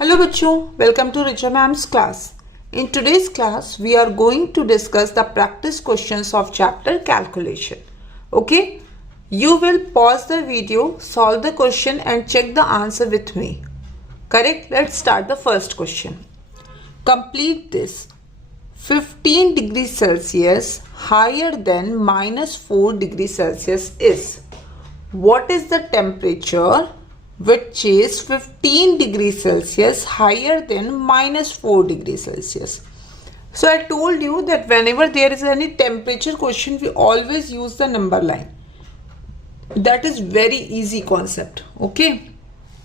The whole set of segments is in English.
Hello बच्चों, welcome to Richa Ma'am's class. In today's class, we are going to discuss the practice questions of chapter calculation. Okay, you will pause the video, solve the question and check the answer with me. Correct? Let's start the first question. Complete this. 15 degrees Celsius higher than minus 4 degrees Celsius is. What is the temperature which is 15 degrees Celsius higher than minus 4 degrees Celsius? So I told you that whenever there is any temperature question, we always use the number line. That is very easy concept. Okay,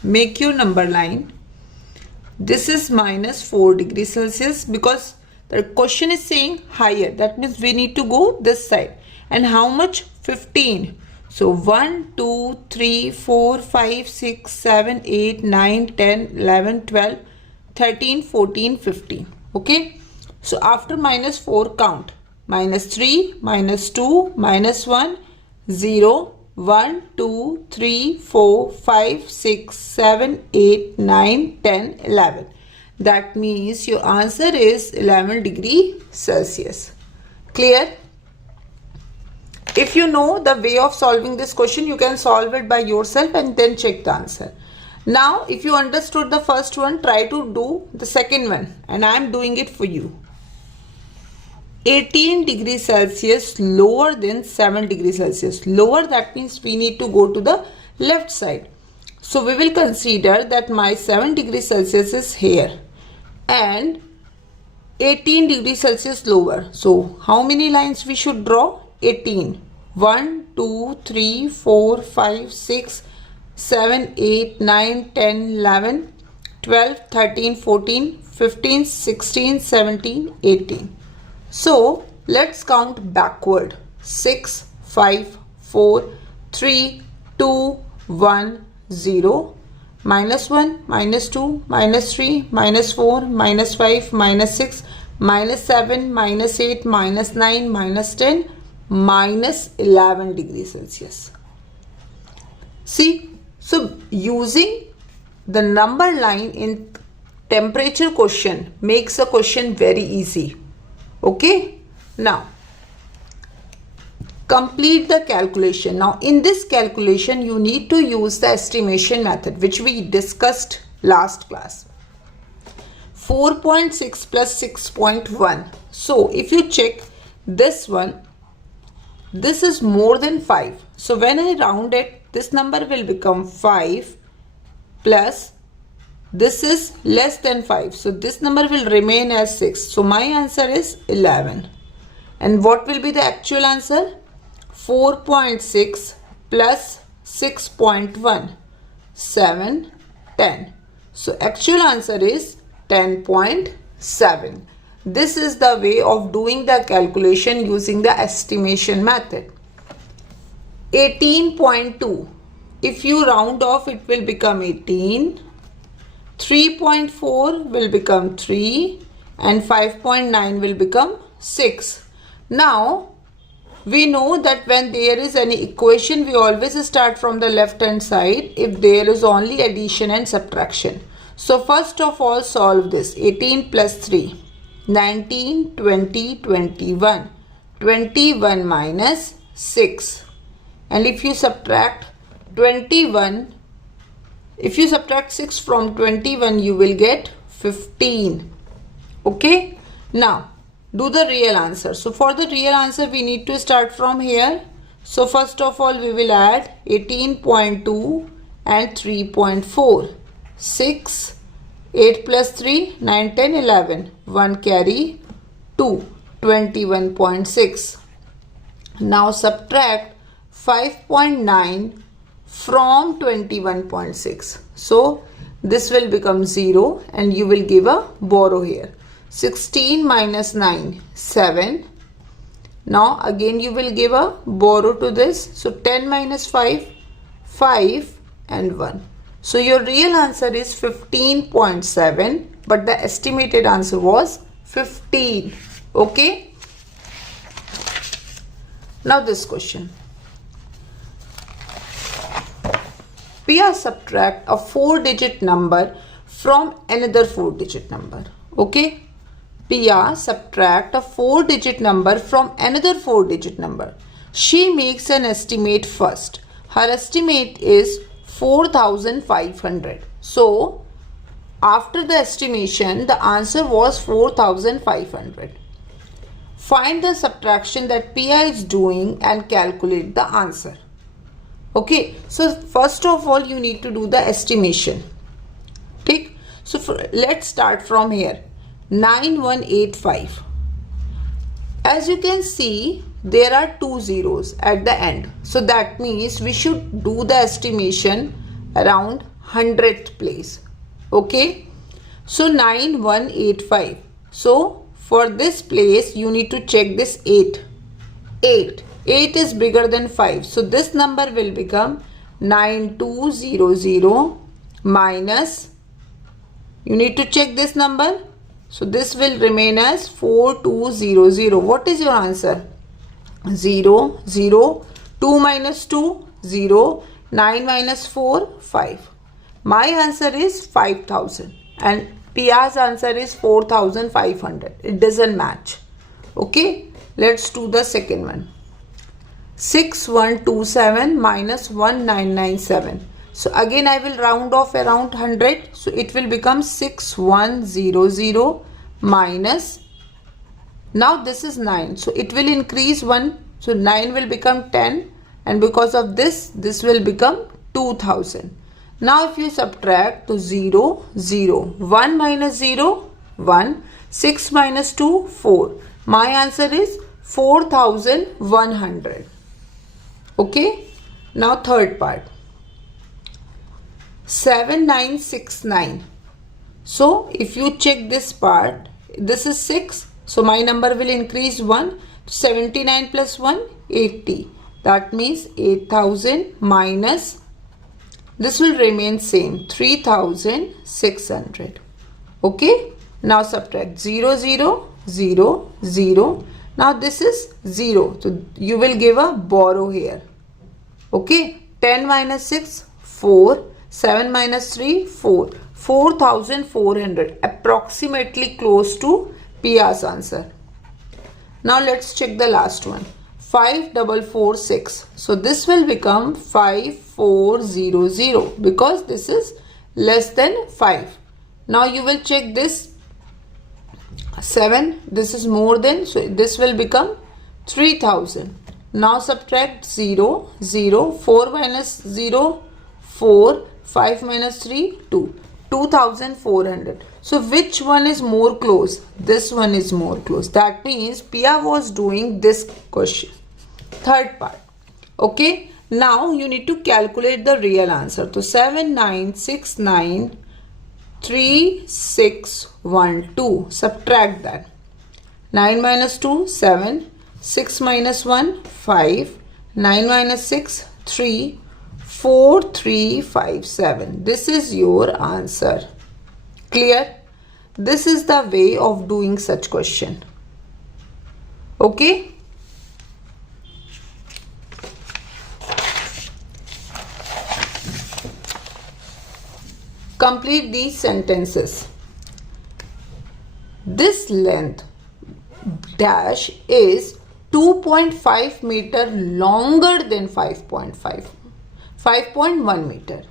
make your number line. This is minus 4 degrees Celsius because the question is saying higher. That means we need to go this side. And how much? 15. So 1, 2, 3, 4, 5, 6, 7, 8, 9, 10, 11, 12, 13, 14, 15. Okay. So after minus 4 count. Minus 3, minus 2, minus 1, 0, 1, 2, 3, 4, 5, 6, 7, 8, 9, 10, 11. That means your answer is 11 degree Celsius. Clear? If you know the way of solving this question, you can solve it by yourself and then check the answer. Now, if you understood the first one, try to do the second one. And I am doing it for you. 18 degrees Celsius lower than 7 degrees Celsius. Lower, that means we need to go to the left side. So we will consider that my 7 degrees Celsius is here. And 18 degrees Celsius lower. So how many lines we should draw? 18. 1, 2, 3, 4, 5, 6, 7, 8, 9, 10, 11, 12, 13, 14, 15, 16, 17, 18. So let's count backward. 6, 5, 4, 3, 2, 1, 0. Minus 1, minus 2, minus 3, minus 4, minus 5, minus 6, minus 7, minus 8, minus 9, minus 10, minus 11 degrees Celsius. See, so using the number line in temperature question makes a question very easy. Okay, now complete the calculation. Now in this calculation you need to use the estimation method which we discussed last class. 4.6 plus 6.1. So if you check this one, this is more than 5. So when I round it, this number will become 5 plus this is less than 5. So this number will remain as 6. So my answer is 11. And what will be the actual answer? 4.6 plus 6.1. 7, 10. So actual answer is 10.7. This is the way of doing the calculation using the estimation method. 18.2. If you round off, it will become 18. 3.4 will become 3 and 5.9 will become 6. Now, we know that when there is any equation, we always start from the left hand side if there is only addition and subtraction. So first of all, solve this. 18 plus 3. 19, 20, 21. 21 minus 6. And if you subtract 21, if you subtract 6 from 21, you will get 15. Okay. Now, do the real answer. So for the real answer, we need to start from here. So first of all, we will add 18.2 and 3.4. 6. 8 plus 3, 9, 10, 11. 1 carry 2, 21.6. Now subtract 5.9 from 21.6. So this will become 0 and you will give a borrow here. 16 minus 9, 7. Now again you will give a borrow to this. So 10 minus 5, 5 and 1. So your real answer is 15.7, but the estimated answer was 15. Okay. Now this question. We are subtract a 4-digit number from another 4-digit number. Okay, Pia subtract a 4-digit number from another 4-digit number. She makes an estimate first. Her estimate is 4,500. So after the estimation, the answer was 4,500. Find the subtraction that Pia is doing and calculate the answer. Okay, so first of all you need to do the estimation. Okay, so let's start from here. 9185. As you can see, there are 2 zeros at the end. So that means we should do the estimation around 100th place. Okay, so 9185. So for this place you need to check this 8 is bigger than 5, so this number will become 9200 minus, you need to check this number, so this will remain as 4200. What is your answer? 0 0, 2 minus 2 0, 9 minus 4 5. My answer is 5000 and Pia's answer is 4500. It doesn't match. Okay, let's do the second one. 6127 minus 1997. So again I will round off around 100. So it will become 6100 minus, now this is 9. So it will increase 1. So 9 will become 10 and because of this will become 2000. Now if you subtract to 0 0, 1 minus 0 1, 6 minus 2 4. My answer is 4100. Okay, now third part. 7969. So if you check this part, this is 6, so my number will increase 1. 79 plus 1 80. That means 8000 minus, this will remain same, 3600. Okay, now subtract 0 0 0 0. Now this is 0, so you will give a borrow here. Okay, 10 minus 6 4, 7 minus 3 4, 4400, approximately close to Pia's answer. Now let's check the last one. 5446. So this will become 5400 because this is less than 5. Now you will check this 7, this is more than, so this will become 3000. Now subtract 0 0, 4 minus 0 4, 5 minus 3 2, 2400. So which one is more close? This one is more close. That means Pia was doing this question. Third part. Okay, now you need to calculate the real answer. So 7969 3612. Subtract that. 9 minus 2 7, 6 minus 1 5, 9 minus 6 3, 4357. This is your answer. Clear? This is the way of doing such question. Okay? Complete these sentences. This length dash is 2.5 meter longer than 5.1 meter.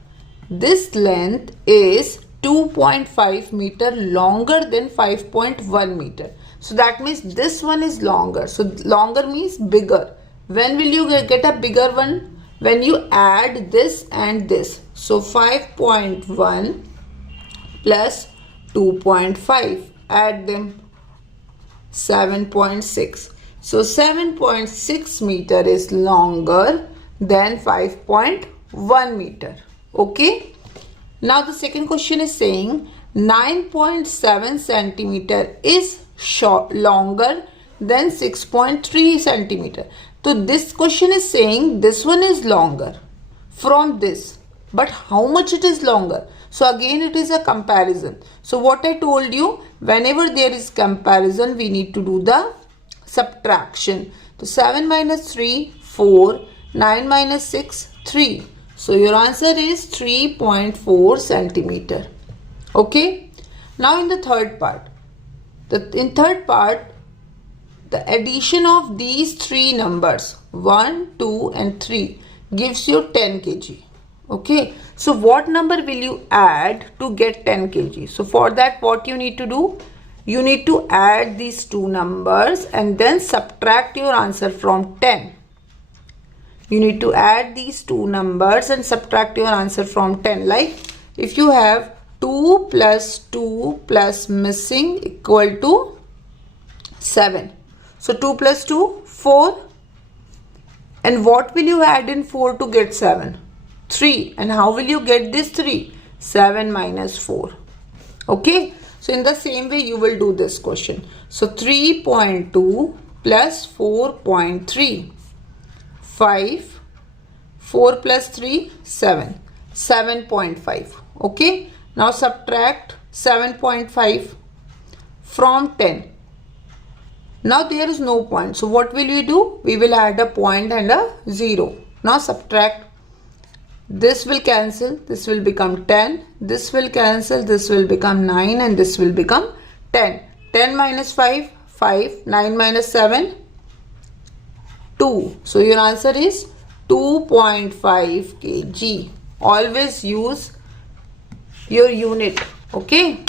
This length is 2.5 meter longer than 5.1 meter. So that means this one is longer. So longer means bigger. When will you get a bigger one? When you add this and this. So 5.1 plus 2.5. Add them. 7.6. So 7.6 meter is longer than 5.1 meter. Okay. Now the second question is saying 9.7 centimeter is longer than 6.3 centimeter. So this question is saying this one is longer from this. But how much it is longer? So again it is a comparison. So what I told you, whenever there is comparison, we need to do the subtraction. So 7 minus 3, 4, 9 minus 6, 3. So your answer is 3.4 centimeter. Okay. Now in the third part, the addition of these three numbers 1, 2 and 3 gives you 10 kg. Okay, so what number will you add to get 10 kg? So for that, what you need to do? You need to add these two numbers and then subtract your answer from 10. You need to add these two numbers and subtract your answer from 10. Like if you have 2 plus 2 plus missing equal to 7. So 2 plus 2, 4. And what will you add in 4 to get 7? 3. And how will you get this 3? 7 minus 4. Okay. So in the same way you will do this question. So 3.2 plus 4.3. 5. 4 plus 3, 7. 7.5. Okay. Now subtract 7.5 from 10. Now there is no point. So what will we do? We will add a point and a 0. Now subtract. This will cancel. This will become 10. This will cancel. This will become 9 and this will become 10. 10 minus 5, 5. 9 minus 7, 2. So your answer is 2.5 kg. Always use your unit. Okay.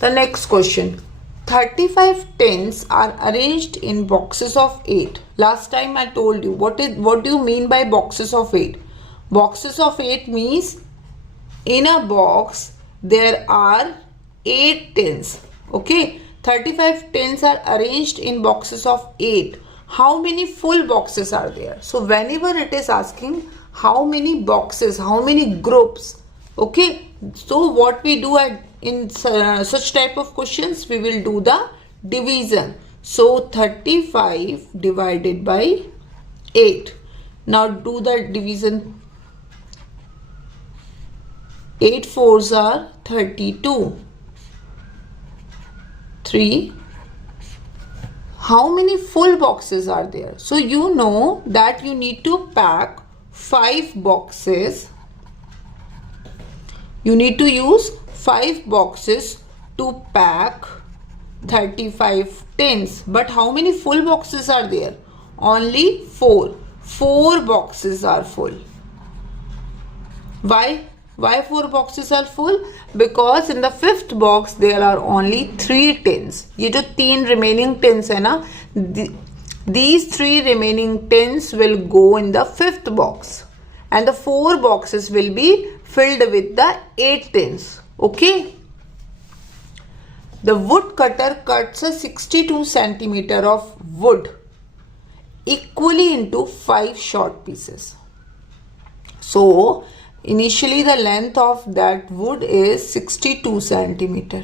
The next question. 35 tins are arranged in boxes of 8. Last time I told you what do you mean by boxes of 8? Boxes of 8 means in a box there are 8 tins. Okay. 35 tins are arranged in boxes of 8. How many full boxes are there? So whenever it is asking how many boxes, how many groups, okay, so what we do in such type of questions, we will do the division. So 35 divided by 8. Now do the division. 8 fours are 32. 3. How many full boxes are there? So you know that you need to pack 5 boxes. You need to use 5 boxes to pack 35 tins. But how many full boxes are there? Only 4. 4 boxes are full. Why? Why 4 boxes are full? Because in the 5th box there are only 3 tins. ये जो 3 remaining tins है ना, these 3 remaining tins will go in the 5th box. And the 4 boxes will be filled with the 8 tins. Okay. The wood cutter cuts a 62 centimeter of wood equally into 5 short pieces. So initially the length of that wood is 62 centimeter.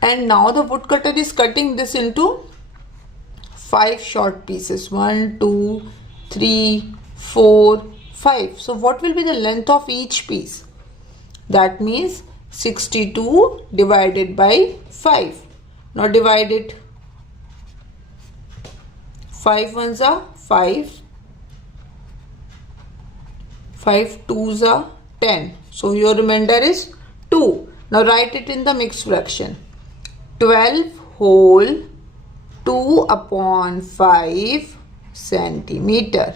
And now the woodcutter is cutting this into 5 short pieces. 1, 2, 3, 4, 5. So what will be the length of each piece? That means 62 divided by 5. Now divide it. 5 ones are 5. 5 twos are 10. So your remainder is 2. Now write it in the mixed fraction. 12 whole 2 upon 5 centimeter.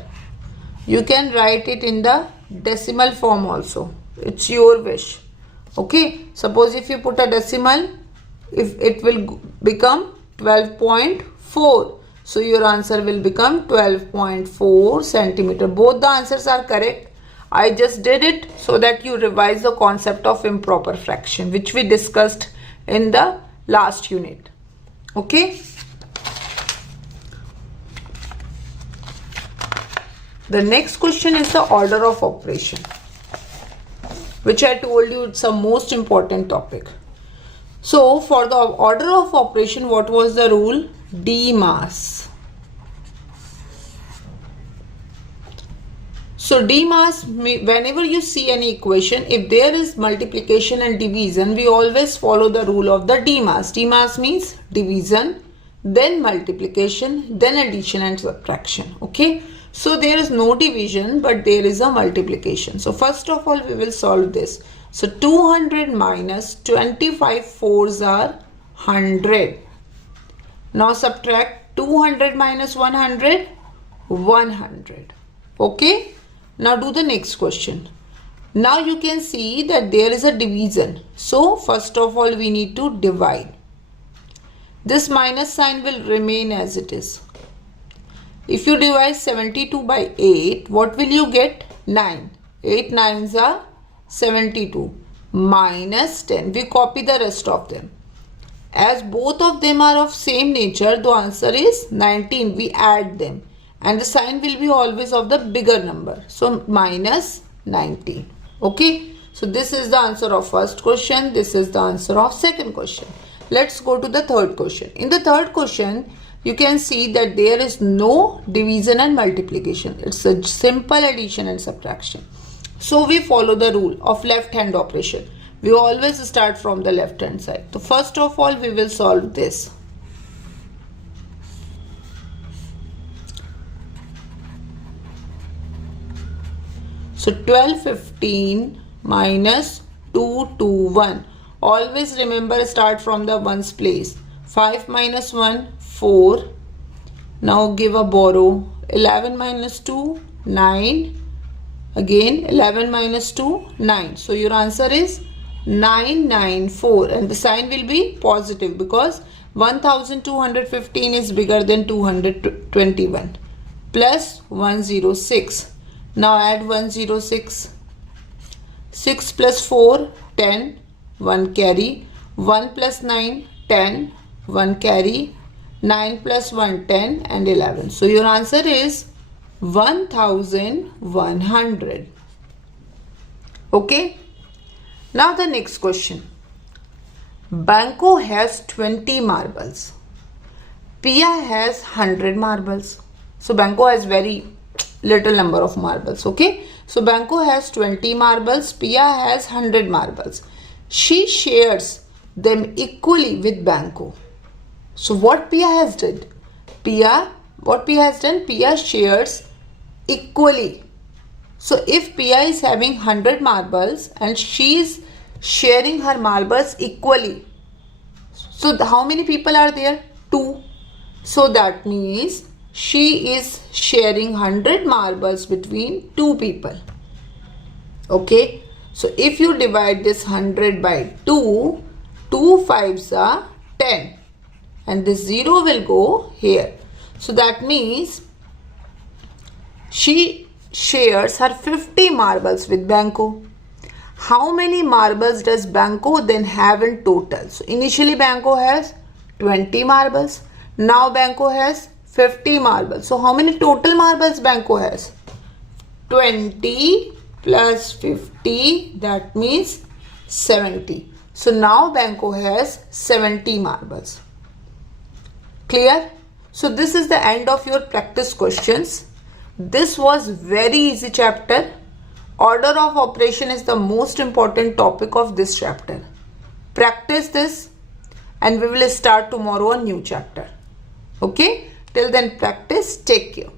You can write it in the decimal form also. It's your wish. Okay. Suppose if you put a decimal, if it will become 12.4. So your answer will become 12.4 centimeter. Both the answers are correct. I just did it so that you revise the concept of improper fraction, which we discussed in the last unit. Okay. The next question is the order of operation, which I told you it's a most important topic. So for the order of operation, what was the rule? DMAS. So DMAS, whenever you see any equation, if there is multiplication and division, we always follow the rule of the DMAS. DMAS means division, then multiplication, then addition and subtraction. Okay. So there is no division, but there is a multiplication. So first of all, we will solve this. So 200 minus 25 fours are 100. Now subtract 200 minus 100, 100. Okay. Now do the next question. Now you can see that there is a division. So first of all, we need to divide. This minus sign will remain as it is. If you divide 72 by 8, what will you get? 9. 8 nines are 72 minus 10. We copy the rest of them. As both of them are of same nature, the answer is 19. We add them. And the sign will be always of the bigger number. So minus 19. Okay. So this is the answer of first question. This is the answer of second question. Let's go to the third question. In the third question, you can see that there is no division and multiplication. It's a simple addition and subtraction. So we follow the rule of left hand operation. We always start from the left hand side. So first of all, we will solve this. So 1215 minus 221. Always remember, start from the ones place. 5 minus 1, 4. Now give a borrow. 11 minus 2, 9. Again 11 minus 2, 9. So your answer is 994, and the sign will be positive because 1215 is bigger than 221. Plus 106. Now add 106. 6 plus 4, 10. 1 carry. 1 plus 9, 10. 1 carry. 9 plus 1, 10 and 11. So your answer is 1100. Okay. Now the next question. Banco has 20 marbles. Pia has 100 marbles. So Banco has very little number of marbles. Okay. So Banco has 20 marbles. Pia has 100 marbles. She shares them equally with Banco. So what Pia has done? Pia shares equally. So if Pia is having 100 marbles and she is sharing her marbles equally, so how many people are there? 2. So that means she is sharing 100 marbles between 2 people. Okay. So if you divide this 100 by 2, 2 5s are 10. And this 0 will go here. So that means she shares her 50 marbles with Banco. How many marbles does Banco then have in total? So initially Banco has 20 marbles. Now Banco has 50 marbles. So how many total marbles Banco has? 20 plus 50, that means 70. So now Banco has 70 marbles. Clear? So this is the end of your practice questions. This was very easy chapter. Order of operation is the most important topic of this chapter. Practice this and we will start tomorrow a new chapter. Okay? Till then, practice. Take care.